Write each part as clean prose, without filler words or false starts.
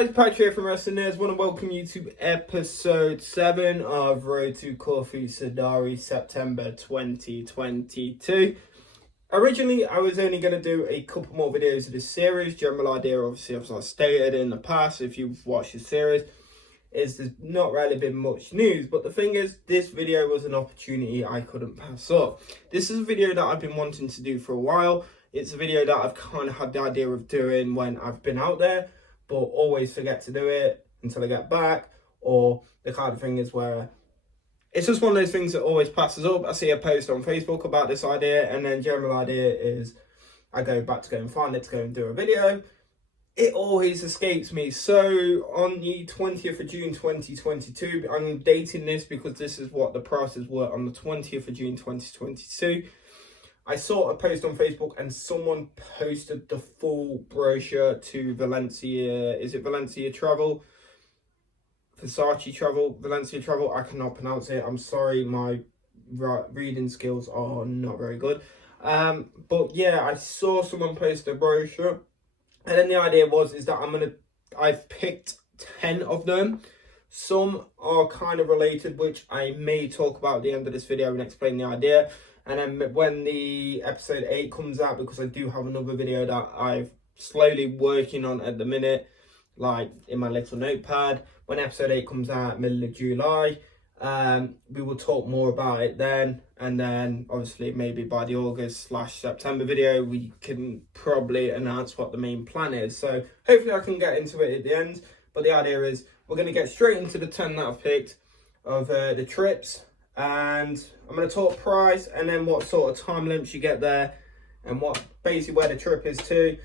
guys, Patrick here from Wrestling Nerds. Want to welcome you to episode 7 of Road to Corfu Sidari, September 2022. Originally, I was only going to do a couple more videos of this series. General idea, obviously, as I stated in the past, if you've watched the series, is there's not really been much news. But the thing is, this video was an opportunity I couldn't pass up. This is a video that I've been wanting to do for a while. It's a video that I've kind of had the idea of doing when I've been out there, but always forget to do it until I get back. Or the kind of thing is where it's just one of those things that always passes up. I see a post on Facebook about this idea, and then general idea is I go back to go and find it to go and do a video. It always escapes me. So on the 20th of June 2022, I'm dating this because this is what the prices were on the 20th of June 2022. I saw a post on Facebook and someone posted the full brochure to Valencia. Is it Valencia Travel? Versace Travel? Valencia Travel? I cannot pronounce it. I'm sorry, my reading skills are not very good. But yeah, I saw someone post a brochure. And then the idea is that I've picked 10 of them. Some are kind of related, which I may talk about at the end of this video and explain the idea. And then when the episode 8 comes out, because I do have another video that I'm slowly working on at the minute, like in my little notepad. When episode 8 comes out, middle of July, we will talk more about it then. And then obviously maybe by the August/September video, we can probably announce what the main plan is. So hopefully I can get into it at the end. But the idea is we're going to get straight into the 10 that I've picked of the trips. And I'm going to talk price and then what sort of time limits you get there and what basically where the trip is to.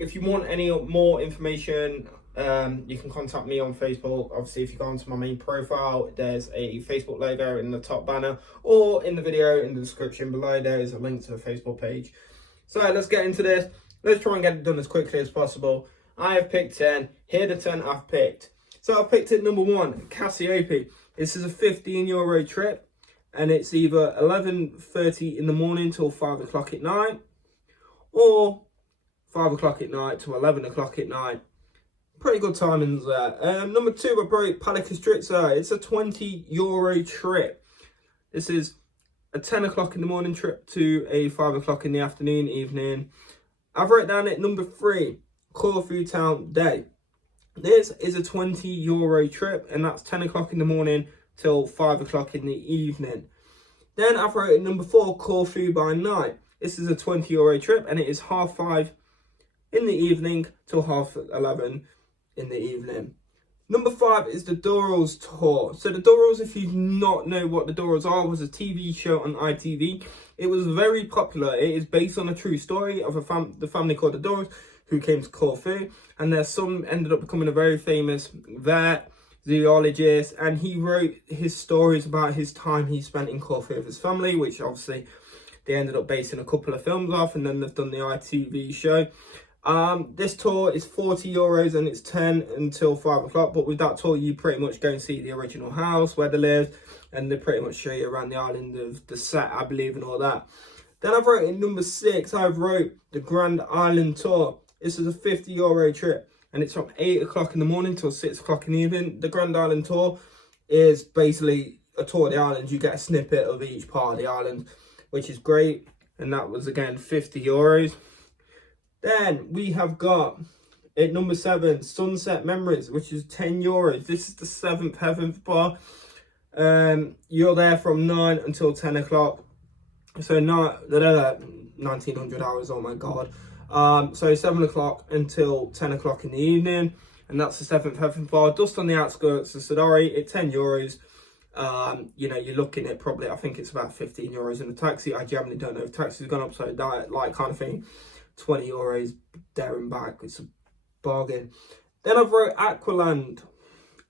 If you want any more information, you can contact me on Facebook. Obviously, if you go onto my main profile, there's a Facebook logo in the top banner, or in the video in the description below, there is a link to the Facebook page. So let's get into this. Let's try and get it done as quickly as possible. I have picked 10. Here are the 10 I've picked. So I've picked at number 1, Cassiope. This is a €15 trip, and it's either 11:30 in the morning till 5 o'clock at night, or 5 o'clock at night to 11 o'clock at night. Pretty good timings there. Number 2, I brought Palakastritsa. It's a €20 trip. This is a 10 o'clock in the morning trip to a 5 o'clock in the afternoon, evening. I've written down at number 3, Corfu Town Day. This is a €20 trip, and that's 10 o'clock in the morning till 5 o'clock in the evening. Then I've wrote at number 4, Corfu by Night. This is a €20 trip, and it is 5:30 in the evening till 11:30 in the evening. Number 5 is the Dorals Tour. So the Dorals, if you not know what the Dorals are, was a TV show on ITV. It was very popular. It is based on a true story of the family called the Dorals who came to Corfu, and their son ended up becoming a very famous vet, zoologist, and he wrote his stories about his time he spent in Corfu with his family, which obviously they ended up basing a couple of films off, and then they've done the ITV show. This tour is €40 and it's 10 until 5 o'clock, but with that tour you pretty much go and see the original house where they lived, and they pretty much show you around the island of the set, I believe, and all that. Then I've wrote in number 6, I've wrote the Grand Island Tour. This is a €50 trip, and it's from 8 o'clock in the morning till 6 o'clock in the evening. The Grand Island Tour is basically a tour of the island. You get a snippet of each part of the island, which is great. And that was, again, €50. Then we have got, at number 7, Sunset Memories, which is €10. This is the 7th Heaven bar. You're there from 9 until 10 o'clock. So 1900 hours, oh my God. So 7 o'clock until 10 o'clock in the evening, and that's the 7th Heaven bar, just on the outskirts of Sidari at €10. You know, you're looking at probably, I think it's about €15 in a taxi. I generally don't know if taxi's gone up, so that like kind of thing, €20 there and back. It's a bargain. Then I've wrote Aqualand.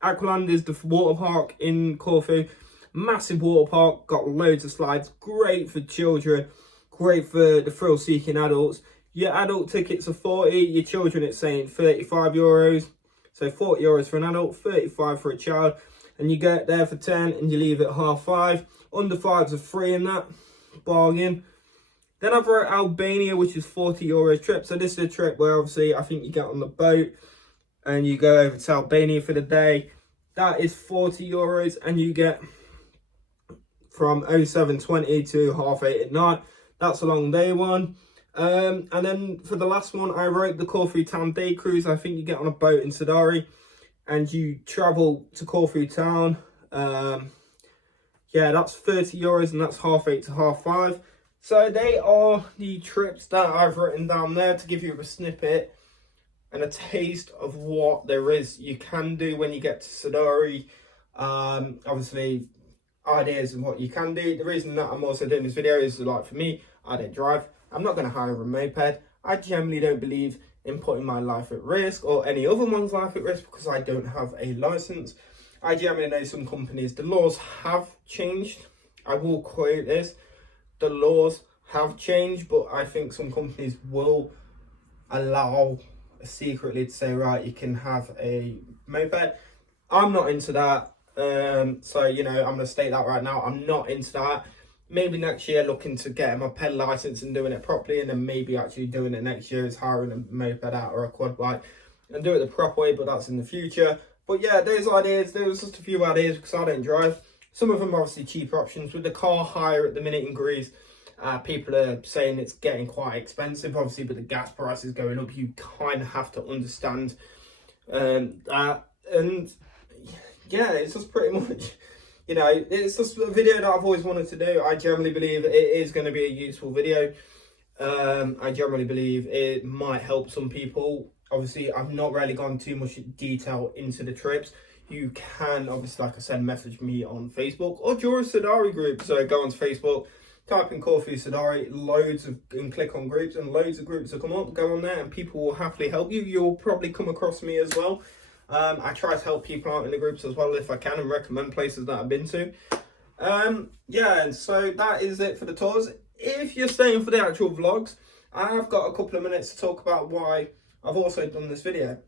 Aqualand is the water park in Corfu. Massive water park, got loads of slides, great for children, great for the thrill-seeking adults. Your adult tickets are 40, your children it's saying €35. So €40 for an adult, 35 for a child. And you get there for 10 and you leave at 5:30. Under 5s are free in that, bargain. Then I've wrote Albania, which is €40 trip. So this is a trip where obviously I think you get on the boat and you go over to Albania for the day, that is €40, and you get from 07:20 to 8:30 at night. That's a long day one. And then for the last one, I wrote the Corfu Town Day Cruise. I think you get on a boat in Sidari and you travel to Corfu Town. Yeah, that's €30, and that's 8:30 to 5:30. So they are the trips that I've written down there to give you a snippet and a taste of what there is you can do when you get to Sidari. Obviously, ideas of what you can do. The reason that I'm also doing this video is, like, for me, I don't drive. I'm not going to hire a moped. I generally don't believe in putting my life at risk or any other one's life at risk because I don't have a license. I generally know some companies, the laws have changed. I will quote this. The laws have changed, but I think some companies will allow secretly to say, right, you can have a moped. I'm not into that. So, you know, I'm going to state that right now. I'm not into that. Maybe next year looking to get my ped license and doing it properly, and then maybe actually doing it next year is hiring a moped out or a quad bike and do it the proper way, but that's in the future. But yeah, those ideas, there was just a few ideas because I don't drive. Some of them are obviously cheaper options. With the car hire at the minute in Greece, people are saying it's getting quite expensive, obviously, but the gas prices going up. You kind of have to understand that. And yeah, it's just pretty much, you know, it's just a video that I've always wanted to do. I generally believe it is going to be a useful video. I generally believe it might help some people. Obviously, I've not really gone too much detail into the trips. You can, obviously, like I said, message me on Facebook or join a Sidari group. So go on to Facebook, type in Corfu Sidari, and click on groups, and loads of groups will come up. Go on there and people will happily help you. You'll probably come across me as well. I try to help people out in the groups as well if I can and recommend places that I've been to. Yeah, and so that is it for the tours. If you're staying for the actual vlogs, I've got a couple of minutes to talk about why I've also done this video.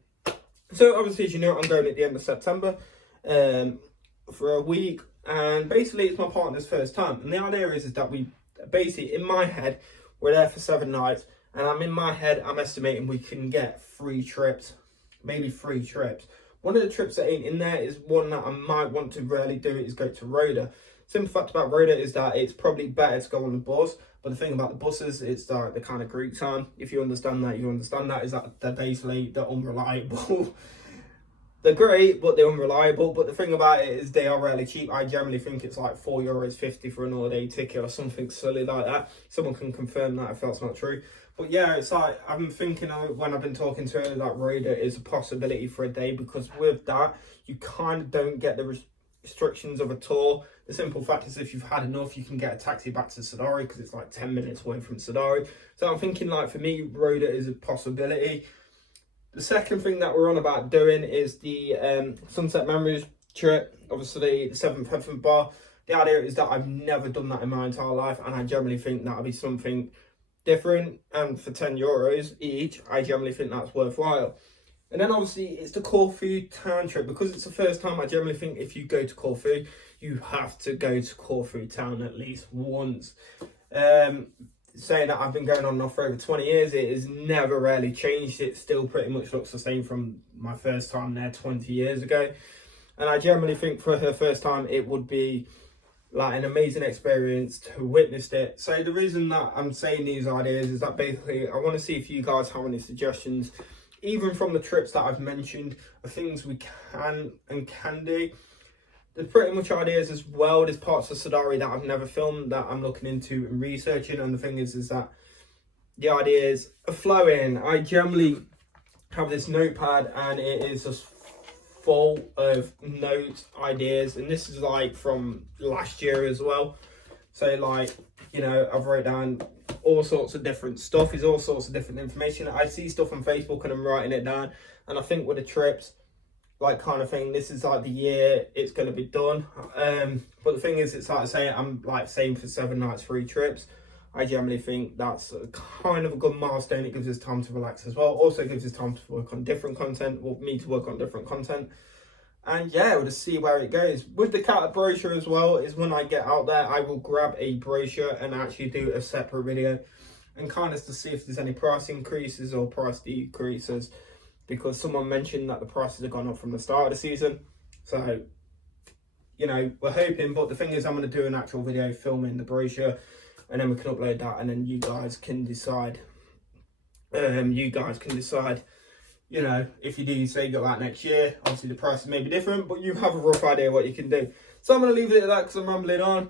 So obviously, as you know, I'm going at the end of September for a week, and basically it's my partner's first time. And the idea is that we basically, in my head, we're there for 7 nights, and I'm estimating we can get 3 trips, maybe 3 trips. One of the trips that ain't in there is one that I might want to really do, is go to Rhoda. Simple fact about Rhoda is that it's probably better to go on the bus, but the thing about the buses, it's the kind of Greek time. If you understand that, you understand that, is that they're basically the unreliable. They're great, but they're unreliable. But the thing about it is they are really cheap. I generally think it's like €4.50 for an all-day ticket or something silly like that. Someone can confirm that if that's not true. But yeah, it's like, I'm thinking when I've been talking to her that Rhoda is a possibility for a day, because with that, you kind of don't get the restrictions of a tour. The simple fact is, if you've had enough, you can get a taxi back to Sidari because it's like 10 minutes away from Sidari. So I'm thinking, like, for me, Rhoda is a possibility. The second thing that we're on about doing is the Sunset Memories trip, obviously the 7th Heaven Bar. The idea is that I've never done that in my entire life, and I generally think that'll be something different, and for €10 each, I generally think that's worthwhile. And then obviously it's the Corfu Town trip. Because it's the first time, I generally think if you go to Corfu, you have to go to Corfu Town at least once. Saying that I've been going on and off for over 20 years, it has never really changed. It still pretty much looks the same from my first time there 20 years ago. And I generally think for her first time, it would be like an amazing experience to witness it. So the reason that I'm saying these ideas is that basically I want to see if you guys have any suggestions, even from the trips that I've mentioned, of things we can do. There's pretty much ideas as well. There's parts of Sidari that I've never filmed that I'm looking into and researching. And the thing is that the ideas are flowing. I generally have this notepad and it is just full of notes, ideas. And this is like from last year as well. So like, you know, I've wrote down all sorts of different stuff, is all sorts of different information. I see stuff on Facebook and I'm writing it down. And I think with the trips, like, kind of thing, this is like the year it's going to be done. But the thing is, it's like I say, I'm like saying for 7 nights, 3 trips. I generally think that's a kind of a good milestone. It gives us time to relax as well. Also gives us time to work on different content, or me to work on different content. And yeah, we'll just see where it goes. With the cat brochure as well, is when I get out there, I will grab a brochure and actually do a separate video and kind of to see if there's any price increases or price decreases. because someone mentioned that the prices have gone up from the start of the season. So, you know, we're hoping, but the thing is I'm going to do an actual video filming the brochure, and then we can upload that, and then you guys can decide. You know, if you do say go out next year, obviously the prices may be different, but you have a rough idea what you can do. So I'm going to leave it at that because I'm rambling on.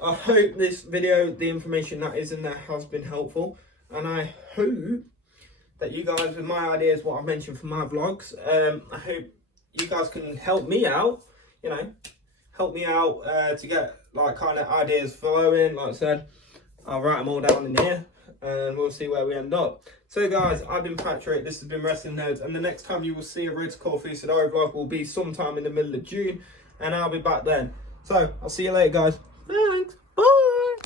I hope this video, the information that is in there, has been helpful, and I hope that you guys, with my ideas, what I've mentioned for my vlogs, I hope you guys can help me out, you know, to get like kind of ideas flowing. Like I said, I'll write them all down in here, and we'll see where we end up. So guys, I've been Patrick, this has been Wrestling Nerds, and the next time you will see a Road to Corfu Sidari vlog will be sometime in the middle of June, and I'll be back then. So, I'll see you later guys. Thanks, bye!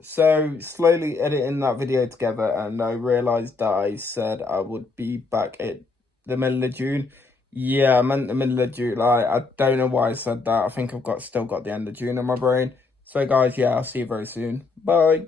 So, slowly editing that video together, and I realised that I said I would be back at the middle of June. Yeah, I meant the middle of July. I don't know why I said that. I think I've still got the end of June in my brain. So guys, yeah, I'll see you very soon. Bye!